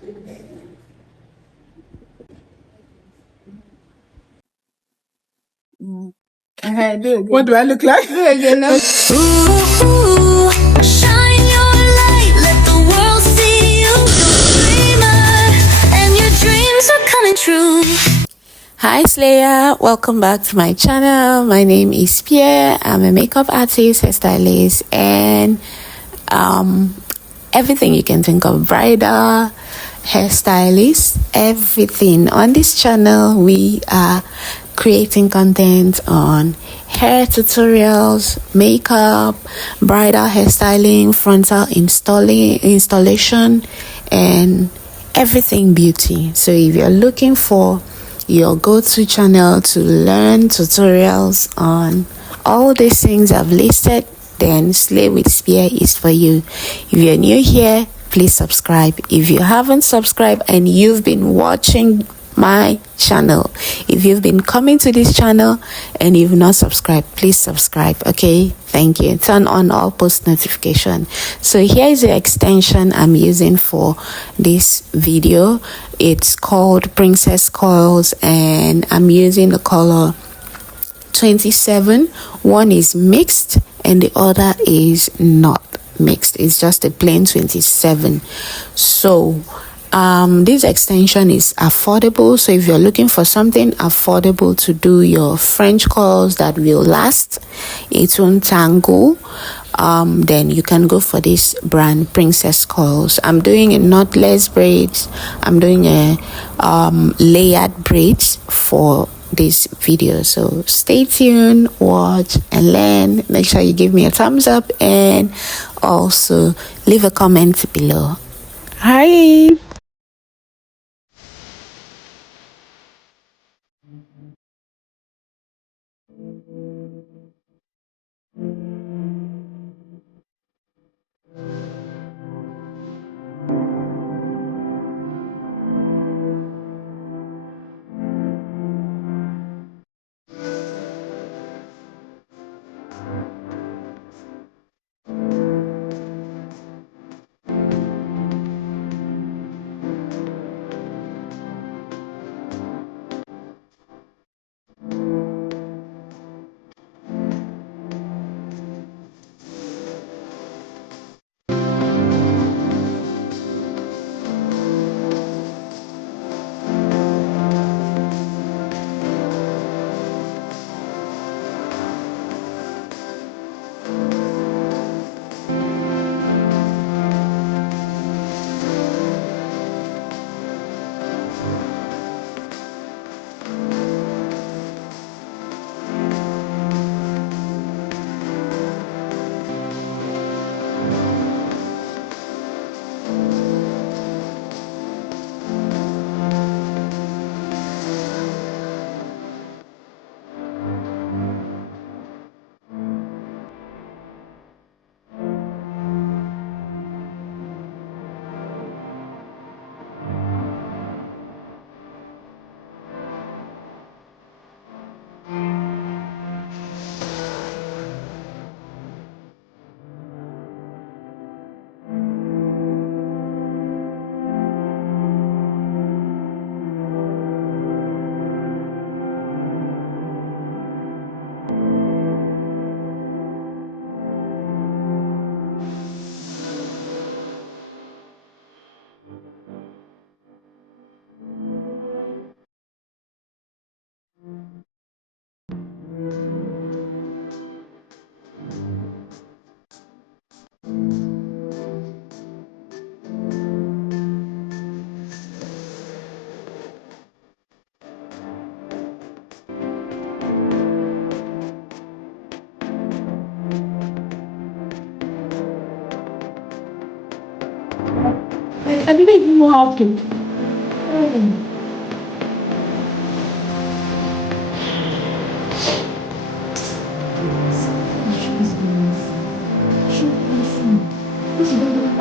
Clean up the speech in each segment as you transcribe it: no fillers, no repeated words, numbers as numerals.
What do I look like? Ooh, shine your light, let the world see you. You're a dreamer, and your dreams are coming true. Hi Slayer, welcome back to my channel. My name is Pierre. I'm a makeup artist, hairstylist, and everything you can think of, bridal, hairstylist, everything. On this channel we are creating content on hair tutorials, makeup, bridal hairstyling, frontal installation, and everything beauty. So if you're looking for your go-to channel to learn tutorials on all these things I've listed, then Slay with Spear is for you. If you're new here, please subscribe. If you haven't subscribed and you've been watching my channel, if you've been coming to this channel and you've not subscribed, please subscribe. Okay, thank you. Turn on all post notification. So here is the extension I'm using for this video. It's called Princess Coils, and I'm using the color 27. One is mixed and the other is not mixed. It's just a plain 27. So this extension is affordable. So if you're looking for something affordable to do your French coils that will last, it won't tangle, then you can go for this brand, Princess Coils. I'm doing a knotless braids. I'm doing a layered braids for this video, so stay tuned, watch and learn. Make sure you give me a thumbs up and also leave a comment below. Hi. I didn't even know how to. This is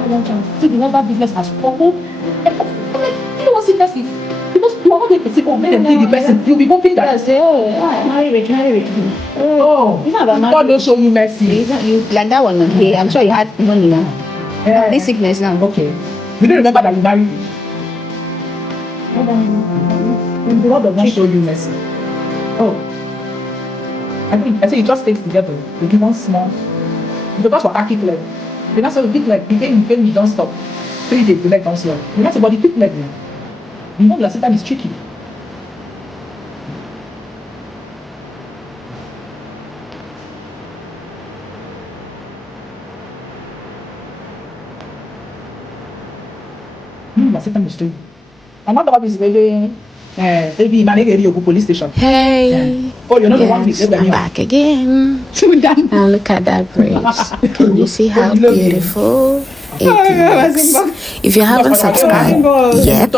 one chance. See, the number business has trouble. You know what sickness is? Because you are not going to see the person. You'll be hoping that. Marry rich. Oh, God don't show you mercy. You like that one, okay? I'm sure you had money now. Yeah. This sickness now. Okay. You don't remember that you married me. The Lord does not show you mercy. Oh. I think it just takes together. You give one small. Because for active leg. The last one, big leg, the pain you don't stop. 3 days, the leg don't stop. The last body, big leg. You know, the system is tricky. The system is tricky. I'm not always very. Maybe police station. Hey, Yeah. Oh, you're not the one yes, I'm back again. Now look at that braid. Can you see how beautiful it looks? If you haven't subscribed yet,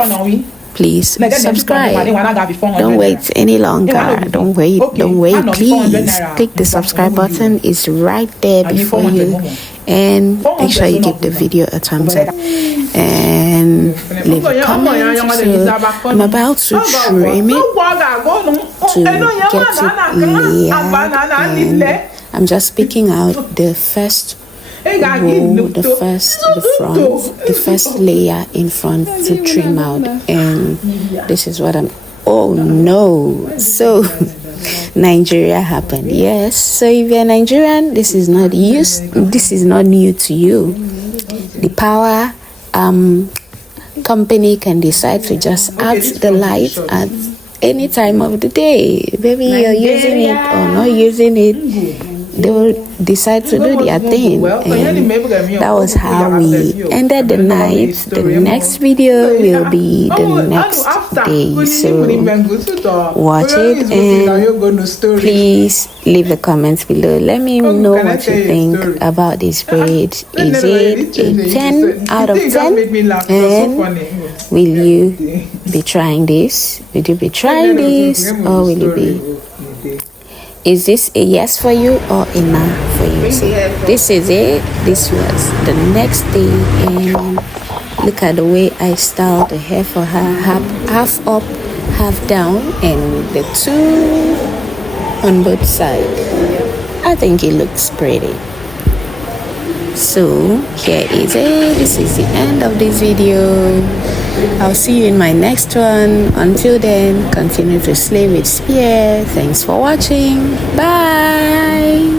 please subscribe. Don't wait any longer. Don't wait. Please click the subscribe button. It's right there before you. And make sure you give the video a thumbs up and leave a comment. So I'm about to trim it to get it layered, and I'm just picking out the first row, the first layer in front to trim out, and this is what I'm. Oh no! So Nigeria happened. Yes. So if you're Nigerian, this is not new to you. The power company can decide to just add the light at any time of the day. Maybe you're using it or not using it. They will decide to do their thing, and that was how we ended the night. The next video will be the next day, so watch it, and please leave a comment below. Let me know what you think about this braid. Is it a 10 out of 10? And will you be trying this? Will you be trying this, or will you be? Is this a yes for you or a no for you? So this is it. This was the next day, and look at the way I styled the hair for her, half up, half down, and with the 2 on both sides. I think it looks pretty. So here is it. This is the end of this video. I'll see you in my next one. Until then, continue to slay with spear. Thanks for watching. Bye.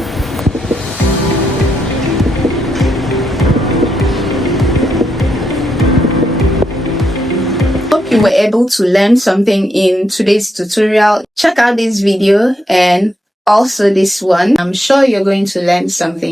Hope you were able to learn something in today's tutorial. Check out this video and also this one. I'm sure you're going to learn something.